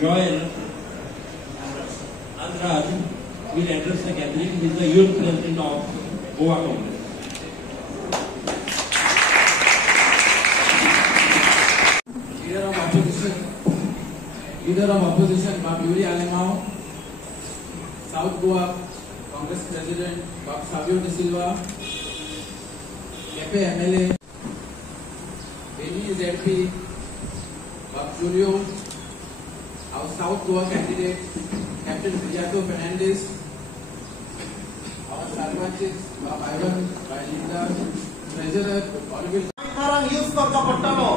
Joel Andrade will address the gathering with the youth president of Goa Congress. Leader of opposition, Bob Yuri Alemão, South Goa Congress President, Bob Savio de Silva, Kepe MLA, Beni ZP, Bob Julio, our South Goa candidate, Captain Viriato Fernandez, our Sarvanchis, Bob Ivan, Balinda, Treasurer, Oliver. Use करता पडटा no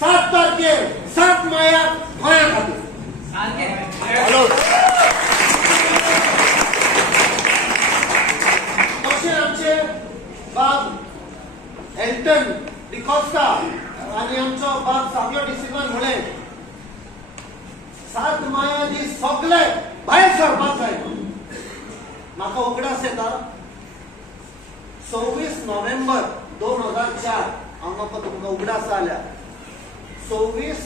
7 तारखेर 7 माया गोंया खातीर hello तशें आमचे बाब Elton D'Costa आनी आमचो बाब सावियो डिसिल्वान म्हळें 7 माया दीस सगळे भायर सरपाक जाय म्हाका उगडास येता 26 नोव्हेंबर 2004 हांव म्हाका तुमकां उगडास आल्या 26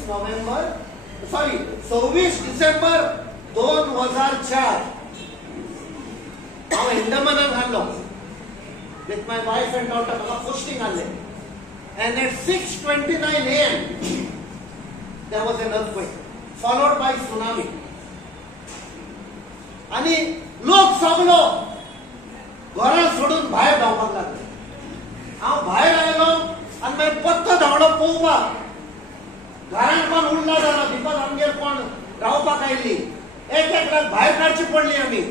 डिसेंबर 2004 हांव अंदमानाक आसलो with my wife end daughter म्हाका पोस्टिंग आसलें and at 6:29 AM there was an earthquake followed by tsunami आणि लोक सगळो घरां सोडून भायर धांवपाक लागले हांव भायर आयलो आनी मागीर पत्तो धांवलो पळोवपाक घरांत कोण उरला जालो बिकॉज आमगेर कोण रावपाक आयिल्ली एक लाख भायर काडची पडली आमी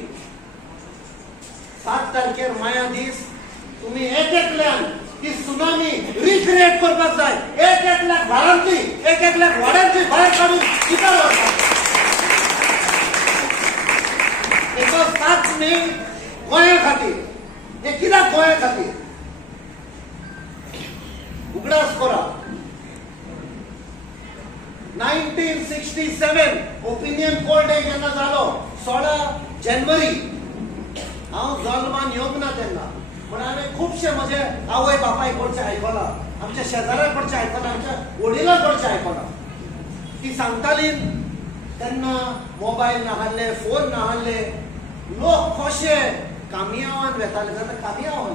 7 तारखेर माया दीस तुमी एकल्यान ती सुनामी रिक्रिएट करपाक जाय एक लाख घरांतली एक लाख वाड्यांतली भायर काडून इतर बिकॉज 7 मे गोंया खातीर हे कित्याक गोंया खातीर उगडास करा 1967 ओपिनियन पोल डे जेन्ना जालो 16 जानेवारी हांव जल्मान येवंक ना तेन्ना पूण हांवें खुबशे म्हजे आवय बापाय कडचे आयकलां आमच्या शेजाऱ्या कडचे आयकलां आमच्या वडिलां कडचे आयकलां ती सांगताली तेन्ना मोबायल नाहल्ले फोन नाहल्ले लोक कशे कामयावान वेताले जाल्यार कामयावान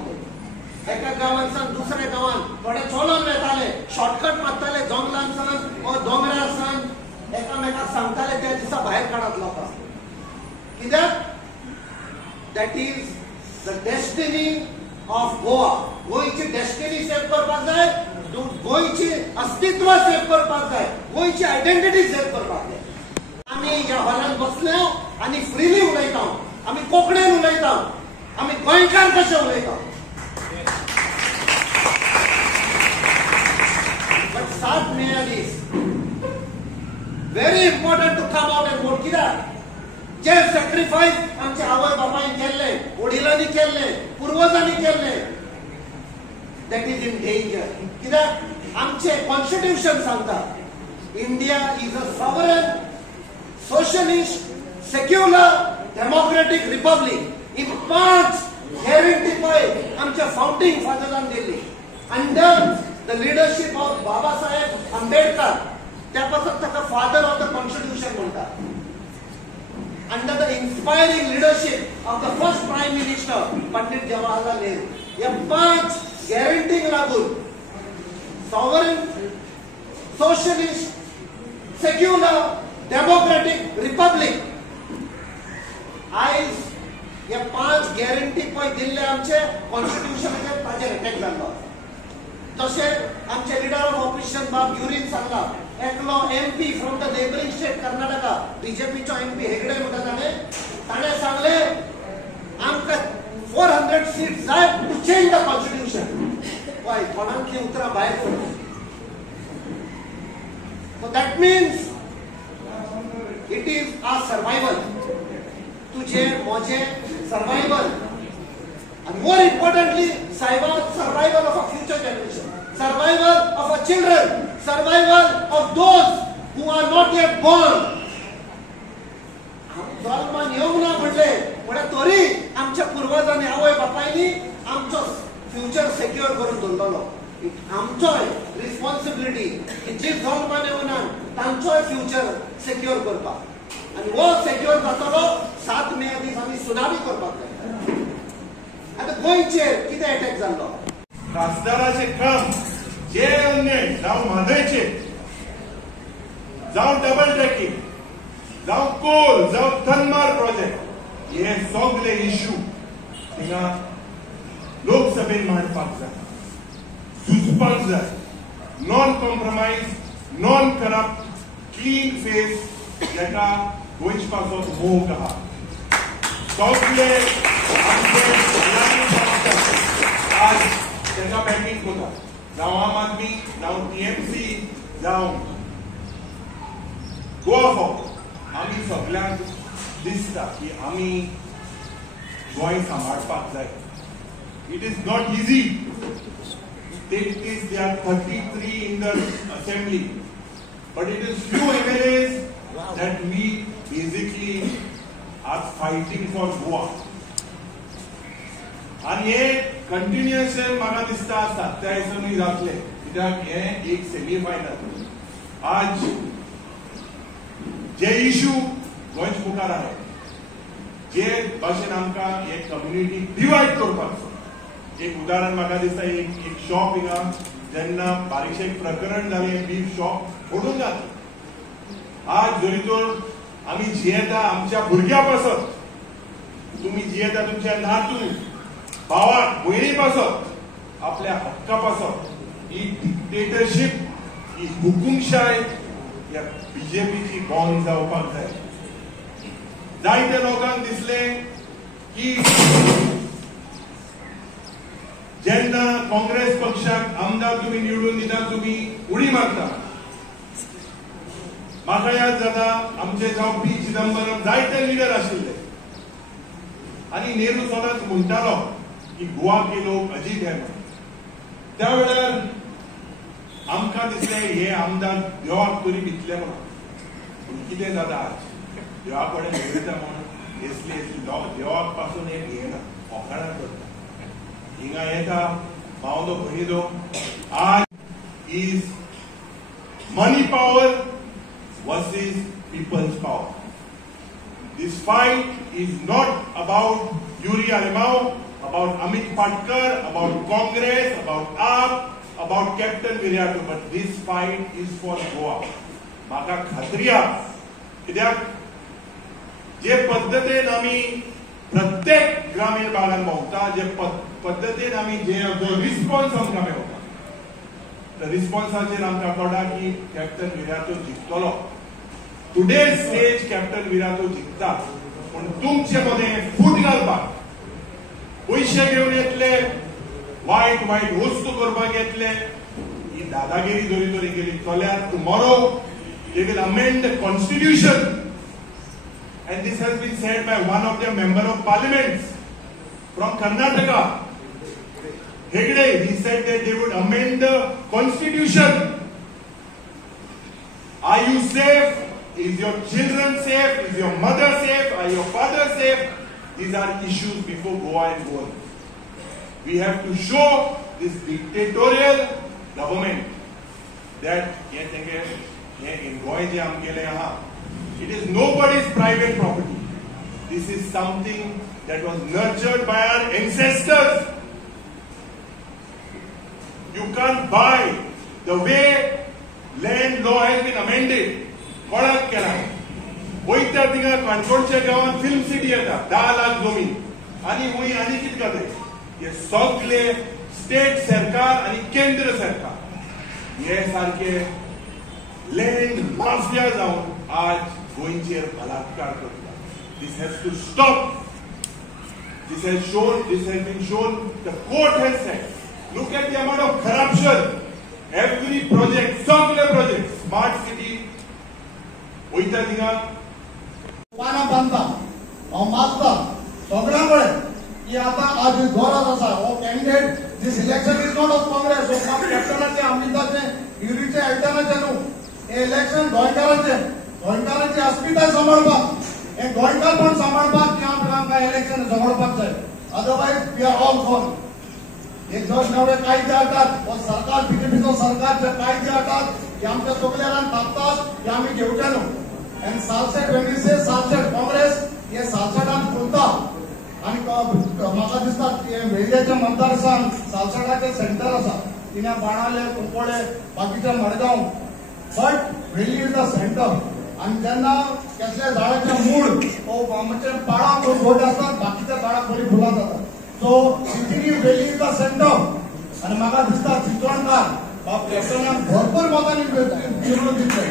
एका गांवांसान दुसऱ्या गांवान थोडे चलोन वेताले शॉर्टकट मारताले जंगलांसान वा दोंगरासान एकामेकाक सांगताले त्या दिसा भायर काडात लोकांक कित्याक that is the destiny of Goa गोंयची डेस्टिनी सेव करपाक जाय गोंयची अस्तित्व सेव करपाक जाय गोंयची आयडेंटिटी सेव करपाक जाय आमी ह्या हॉलांत बसले आनी फ्रीली उलयता आमी कोंकणीन उलयता आमी गोंयकार कशे उलयता But 7 May is very important to come out and vote. कित्याक जे सॅक्रिफायस आमचे आवय बापायन केल्ले वडिलांनी केल्ले पुर्वजांनी केल्ले दॅट इज इन डेंजर कित्याक आमचे कॉन्स्टिट्यूशन सांगता India is a sovereign socialist secular democratic republic ही 5 गॅरंटी पळय आमच्या फाउंडिंग फादरान दिल्ली under the leadership of Baba Saheb Ambedkar त्यापासून ताका फादर ऑफ द कॉन्स्टिट्यूशन म्हणतात under the inspiring leadership of the first prime minister Pandit Jawaharlal Nehru या 5 गॅरंटीक लागून sovereign socialist secular democratic republic आयज या 5 गॅरंटी पळय दिल्ले आमचे कॉन्स्टिट्यूशनाचेर ताजेर अटॅक जाल्लो तशेंच आमचे लीडर ऑफ ऑपोजिशन बाब युरीन सांगला एकलो MP from the neighbouring state Karnataka बीजेपीचो MP हेगडे म्हणटा ताणे सांगले आमकां 400 सीट्स जाय टू चेंज द कॉन्स्टिट्यूशन वाय कोणांतली उतरां भायर पडली so that means it is a survival तुझे मोजे survival and more importantly survival of a future generation, survival of our children, survival of those who are not yet born. जल्मान येवंक ना म्हणले म्हळ्यार तरी आमच्या पुर्वजांनी आवय बापायनी आमचो फ्युचर सेक्युअर करून दवरलेलो आमचोय रिस्पॉन्सिबिलिटी जी जल्मान येवना तांचोय फ्युचर सेक्युअर करपाक आणि वो सेक्युअर जातलो 7 मे दीस आम्ही सुनामी करपाक जाय. आता गोंयचेर कितें अटॅक जाल्लो? खासदाराचे काम जे अन्याय जावं म्हादयचे, जावं डबल ट्रॅकिंग, जावं कोल, जावं थनमार प्रोजेक्ट, हे सगळे इश्यू थिंगा लोकसभेन मांडपाक जाय, झुजपाक जाय. Non compromise, non corrupt, clean face, जेका गोंयचपाचो मोग आहा. सगळे आज तेंका बॅटिंग करता, जावं आम आदमी, जावं टीएमसी, जावं गोवा फॉर्म. आमी सगळ्यांक दिसता की आमी गोंय सांबाळपाक जाय. It is not easy. Take this, there are 33 in the assembly, but it is few MLAs that we basically are fighting for Goa. And हे continuation म्हाका दिसता 27 जातले, कित्याक हे एक सेमी फायनल. आज जे इश्यू गोंयच मुखार आहाय, जे भाशेन आमकां हे कम्युनिटी डिवायड करपाक. एक उदाहरण म्हाका दिसता, एक शॉप हिंगा जेन्ना बारीकशें एक प्रकरण जालें, बीफ शॉप फोडून जालें. आज जरी तर आमी जियेता आमच्या भुरग्या पासत, तुमी जियेता तुमच्या नातू, भावाक, भयणी पासत, आपल्या हक्का पासत. ही डिक्टेटरशीप, ही हुकुमशाय ह्या बीजेपीची बॉन्ड जावपाक जाय. जायत्या लोकांक दिसलें की जेन्ना काँग्रेस पक्षाक आमदार तुम्ही निवडून दिता, तुम्ही उडी मारता. म्हाका याद जाता आमचे जावं पी चिदंबरम जायते लिडर आशिल्ले, आनी नेहरू सदांच म्हणटालो की गोवा के लोक अजीब है. त्या वेळार आमकां दिसलें हे आमदार देवाक तरी भितले म्हणून. पूण कितें जाता आज, देवा कडेन उलयता म्हणून असली देवाक पासून एक येना, ओकाणां करता. हिंगा येता पावलो भयणीदो. आज is money power versus people's power. This fight is not about Yuri Alemao, about Amit Patkar, about Congress, about AAP, about captain Viriato, but this fight is for Goa. म्हाका खात्री आहा, कित्याक जे पद्दतीन आमी प्रत्येक ग्रामीण भागात भोंवता, जे पद्दतीन आमी जो रिस्पॉन्स आमकां मेळटा, त्या रिस्पॉन्साचेर आमकां कळटा की कॅप्टन विराटो जिखतलो. टुडे स्टेज कॅप्टन विराटो जिखता, पूण तुमचे मदें फूट घालपाक, पयशे घेवन येतले, वायट वायट वस्तू करपाक येतले, ही दादागिरी जरी तरी केली जाल्यार tomorrow they will amend the constitution. And this has been said by one of the member of parliament from Karnataka, Hegde. He said that they would amend the constitution. Are you safe? Is your children safe? Is your mother safe? Are your father safe? These are issues before Goa and Goa. We have to show this dictatorial government that in Goa je am kele aha. It is nobody's private property. This is something that was nurtured by our ancestors. You can't buy the way land law has been amended. कोणाक केला? वयता थिंगा काणकोणच्या गावात film city येता, 10 लाख जमीन, आणि हुंय आनी कितें करता? हे सगळे स्टेट सरकार आणि केंद्र सरकार हे सारखे लँड माफिया जावन आज गोंयचेर बलात्कार करता. This has to stop. This has been shown. The court has said. Look at the amount of corruption. Every project, सगळे project, smart city, वयता थिंगा पाना बांधता हांव मागता सगळ्यां कडेन की आतां आज गरज आसा हो candidate. This election is not of Congress, हो कॅप्टनाचे अमिताचे युरीचे आयटनाचे न्हू. हे इलेक्शन गोंयकारांची अस्मिताय सांबाळपाक, हे गोंयकारपण सांबाळपाक आमकां इलेक्शन झगडपाक जाय. Otherwise we are all gone. एक जर नवे कायदे हाडटात, हो सरकार बीजेपीचो सरकार जे कायदे हाडटात ते आमच्या तकलेरान थापतात, ते आमी घेवचे न्हू. And Salsat, when we say Salsat Congress, हे सालसटान फुलता आणि म्हाका दिसता वेळ्याच्या मतदारसंघ सालसटाचे सेंटर आसा तिने बाणाले कुंकोळे बाकीचे Margao but Velim is the centre आणि जेन्ना कसले झाडाचे मूळ म्हणजे पाळाक घोट असतात बाकीच्या झाडाक बरी फुलां जातात सो सिटीनी वेली इज द सेंटर आणि म्हाका दिसता चिंचवणकार बाप कॅप्टनाक भरपूर मतांनी निवडून दितले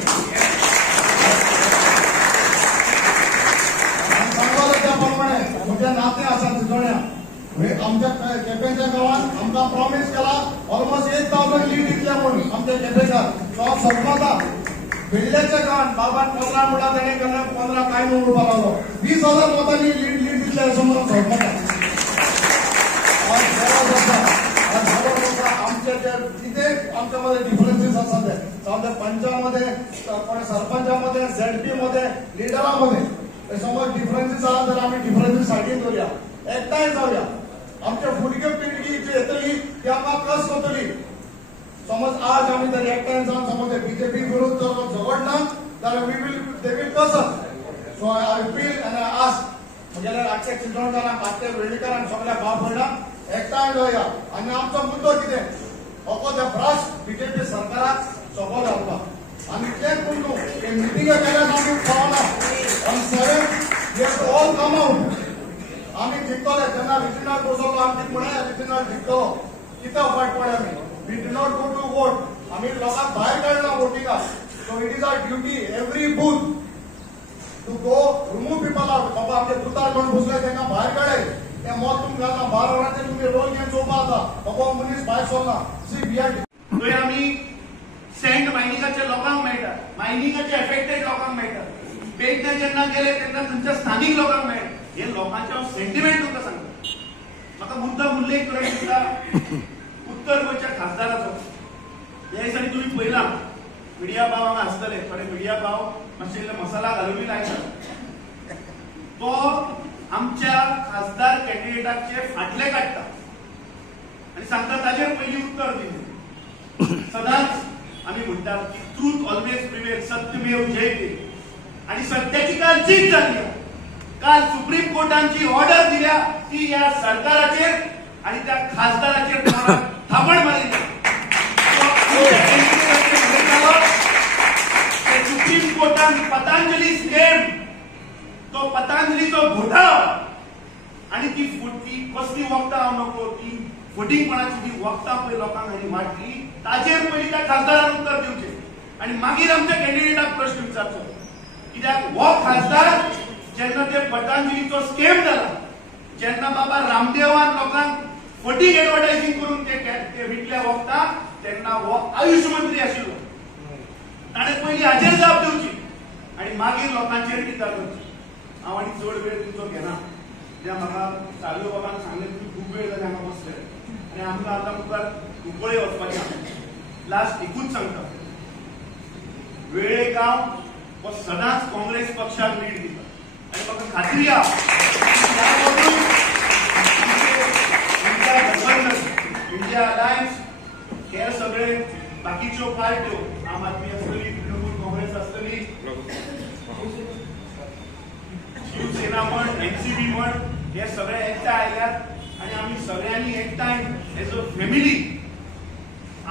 त्याप्रमाणे म्हज्या नाते आसा चिंचोण्या आमच्या केपेंच्या गांवांत आमकां प्रॉमिस केला ऑलमोस्ट 1000 लीड दितले म्हणून आमच्या केपेंकार तो सोडपाता वेल्ल्याच्या गांवांत बाबान 15 म्हणटा तेणे केन्ना 15 कांय न्हू म्हणपाक लागलो 20,000 मतांनी लीड दितले अशें म्हणून सोडपाता आमचे जे कितें आमच्या मध्ये डिफरन्सीस आसा ते समजा पंचामध्ये सरपंचामध्ये ZP मध्ये लिडरामध्ये समज डिफरन्सीस आला तर आम्ही डिफरन्सीस सायडीन दवरया एकठांय जावया आमच्या फुडके पिळगी जी येतली ती आमकां कस करतली समज आज आमी जर एकठांय जावन समज BJP विरुद्ध जर झगडना जाल्यार दे विल कस so I feel end I ask म्हणजे आजच्या चिंचवणकारांक आजच्या वेळीकारांक सगळ्या भाव पडला एकठांय जावया आनी आमचो मुद्दो कितें अको ते भ्रश्ट BJP सरकाराक सकयल हाडपाक आणि ते म्हणून हे मिटिंग केल्यास आम्ही पावना on 7 we have to all come out आम्ही जिंकतले जेन्ना रिजनल बसवलो आमची पुणे रिजनल जिंकलो कितें फायट पडले आमी we do not go to vote आम्ही लोकांक भायर काडला वोटिंगाक so it is our duty every booth to go remove people out बाबा आमचे बुतार कोण बसले तांकां भायर काडय ते मत तुमकां घालना 12 वरांचेर तुमी रोल घेवन चोवपा जाता बाबा मनीस भायर सरना सी वी आर थंय आमी सेंट मायनिंगाच्या लोकांक मेळटात मायनिंगाच्या एफेक्टेड लोकांक मेळटात पेडणे जेन्ना गेले तेन्ना थंयच्या स्थानीक लोकांक मेळटा हे लोकांचे सेंटिमेंट तुमकां सांगता म्हाका मुद्दम उल्लेख करप दिसता उत्तर गोंयच्या खासदाराचो ह्या दिसांनी तुमी पळयला मिडिया भाव हांगा आसतले थोडे मिडिया भाव मातशे इल्ले मसाला घालूनय लायतात तो आमच्या खासदार कॅन्डिडेटाचे फाटले काडटा आनी सांगता ताजेर पयलीं उत्तर दिलें सदांच आम्ही म्हणतात की ट्रूथ ऑलवेज प्रिवेल सत्यमेव जयते आणि सत्याची काल जीत झाली काल सुप्रीम कोर्टाची ऑर्डर दिल्या की या सरकाराचेर आणि त्या खासदाराचेर थापण मारली सुप्रीम कोर्टान पतंजली स्कॅम तो पतंजलीचो घोटाळो आणि ती कसली वखदां हांव नको ती फटींगपणाची जी वखदां पळय लोकांक हांणी वाटली ताजेर पयलीं त्या खासदारान उत्तर दिवचें आणि मागीर आमच्या कॅन्डिडेटाक प्रश्न विचारचो कित्याक हो खासदार जेन्ना ते पतंजलीचो स्कॅम जाला जेन्ना बाबा रामदेवान लोकांक फटींग एडवर्टायझींग करून ते विकल्या वखदां तेन्ना हो आयुष मंत्री आशिल्लो ताणें पयलीं हाजेर जाप दिवची आनी मागीर लोकांचेर टिका करची हांव आनी चड वेळ तुमचो घेना कित्याक म्हाका सालू बाबान सांगलें की खूब वेळ जाले हांगा बसले आनी आमकां आतां मुखार कुंकळे वचपाचें आसा लास्ट एकूच सांगता वेळेगांव हो सदांच काँग्रेस पक्षाक लीड दिता आनी म्हाका खात्री आहा इंडिया अलायन्स हे सगळे बाकीच्यो पार्ट्यो आम आदमी आसतली तृणमूल काँग्रेस आसतली शिवसेना म्हण NCP म्हण हे सगळे एकठांय आयल्यात आनी आमी सगळ्यांनी एकठांय एज अ फॅमिली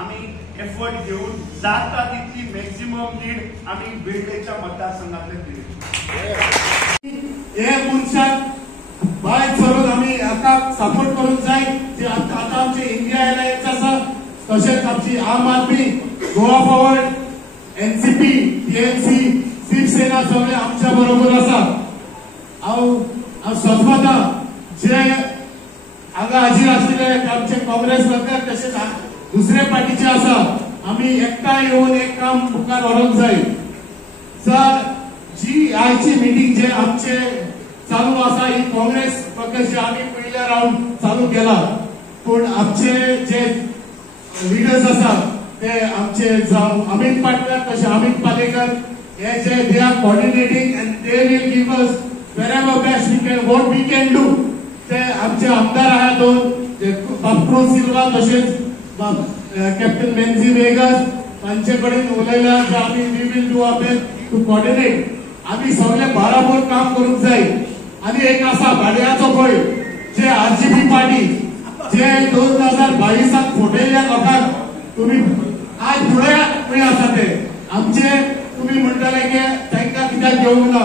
आमी एफर्ट घेऊन जाता तितली मॅक्सिमम लीड आमी बेळ्ळेच्या मतदारसंघातले दिले हे मनशाक भायर सरून आमी हाका सपोर्ट करूंक जाय जे आतां आमचे इंडिया अलायन्स आसा तशेंच आमची आम आदमी गोवा फॉरवर्ड NCP TMC शिवसेना सगळे आमच्या बरोबर आसा हांव सोचपाता जे हांगा हाजीर आशिल्ले आमचे काँग्रेस वर्कर तशेंच दुसरे पार्टीचे आसा आमी एकठांय येवन एक काम मुखार व्हरोंक जाय सर जी आयची मिटींग जे आमचे चालू आसा ही काँग्रेस पक्षाची आमी पयल्या रावंड चालू केला पूण आमचे जे लिडर्स आसा ते आमचे जावं अमित पाटकर तशें अमित पालेकर हे जे they are coordinating and they will give us wherever best we can what we can do ते आमचे आमदार आहात दोन जे बाप्रो सिल्वा तसेच कॅप्टन बेन्झी वेगस तांचे कडेन उलयला की आमी we will do our best to coordinate आम्ही सगळे बराबर काम करूंक जाय आणि एक आसा भाड्याचो पळय जे RGB पार्टी जे 2022 फोटयल्या लोकांक तुम्ही आज फुडें आसा ते आमचे तुम्ही म्हणटाले की तांकां कित्याक घेवंक ना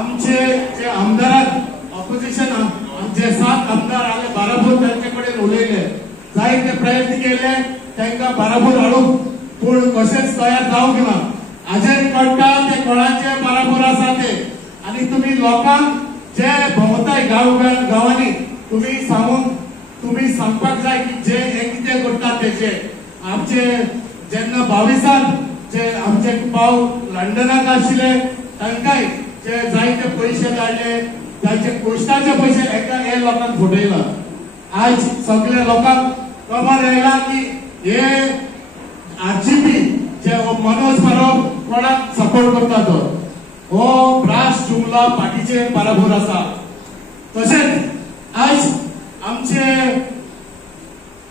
आमचे जे आमदाराक ऑपोजिशन आमचे 7 आमदार आले बराबर तांचे कडेन उलयले जायते प्रयत्न केले तांकां बराबर हाडूंक पूण कशेंच तयार जावंक ना हाजेर कळटा ते कोणाचे बराबर आसा ते आनी तुम्ही लोकांक जे भोंवताय गांवांनी तुम्ही सांगपाक जाय की जे हे कितें करतात तेचे आमचे जेन्ना 22 जे आमचे भाव लंडनाक आशिल्ले तांकांय जे जायते पयशे धाडले तांचे कोश्टाचे पयशे हे लोकांक फुटयला आज सगळे लोकांक खबर येयला की हे RGB जे मनोज परब कोणाक सपोर्ट करता तो हो ब्रास जुमला पार्टीचे बराबर आसा तशेंच आज आमचे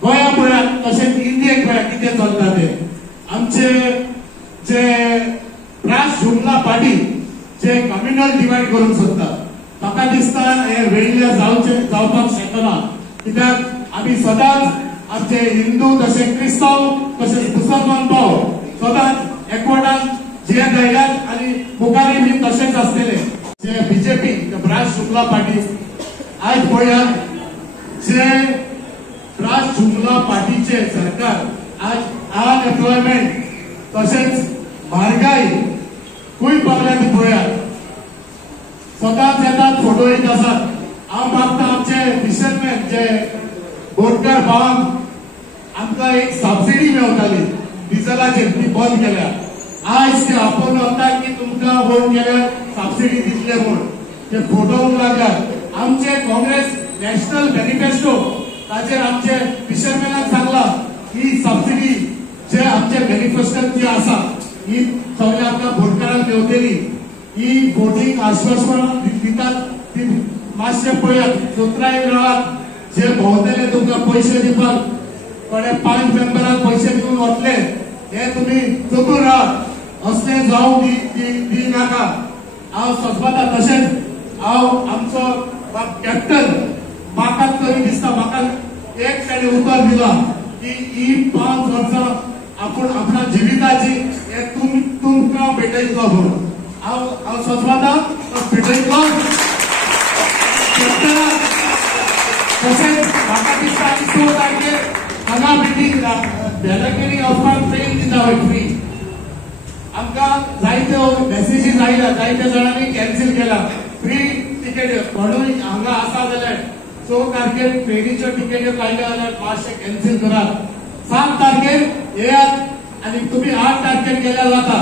गोंया पळयात तशेंच इंडियेक पळयात कितें चलता ते आमचे जे ब्रास जुमला पार्टी जे कम्युनल डिवायड करूंक सोदता ताका दिसता हे वेळिल्ले जावपाक शकना कित्याक आमी सदांच आमचे हिंदू तशें क्रिस्तांव तशेंच मुसलमान भाव सदांच एकवटान जियेत आयल्यात आनी मुखारय बी तशेंच आसतले जे BJP ब्रास जुमला पार्टी आज पळयात जे ब्रास जुमला पार्टीचे सरकार आज अनएम्प्लॉयमेंट तशेंच म्हारगाय खूंय पावल्या ती पळयात सदांच येतात फोटो येत आसात हांव मागता आमचे फिशरमॅन जे बोटकार भावांक आमकां एक सबसिडी मेळटाली डिझेलाचेर ती बंद केल्या आज ते आपोवन वता की तुमकां वोट केल्यार सबसिडी दितले म्हूण ते फोटोवंक लागल्यात आमचे काँग्रेस नॅशनल मॅनिफेस्टो ताचेर आमचे फिशरमॅनाक सांगला ही सबसिडी जे आमचे मॅनिफेस्टोत जी आसा ही सगळे आमकां भोटकारांक मेळटली ही वोटींग आश्वासनां दितात ती मातशें पळयात सत्राय वेळार जे भोंवतले तुमकां पयशे दिवपाक कोणे 5 मेंबरांक पयशे दिवन वतले हे तुमी चुकून रावात असले जावंक दिनाका हांव सोंसपाता तशेंच हांव आमचो कॅप्टन म्हाका तरी दिसता म्हाका एक ताणें उतर दिला की ही 5 वर्सां आपूण आपल्या जिविताची हे तुमकां भेटयतलो म्हणून हांव सोंसपाता भेटयतलो कॅप्टनाक तशेंच म्हाका दिसता की 6 तारखेर हांगा मिटींग बेलाकेरी वचपाक ट्रेन दिता फ्री आमकां जायत्यो मॅसेजीस आयल्या जायत्या जाणांनी कॅन्सील केला फ्री तिकेट कोणूय हांगा आसा जाल्यार 6 तारखेर ट्रेनीच्यो तिकेट्यो काडल्यो जाल्यार मातशें कॅन्सील करात 7 तारखेर येयात आनी तुमी 8 तारखेर गेल्यार जाता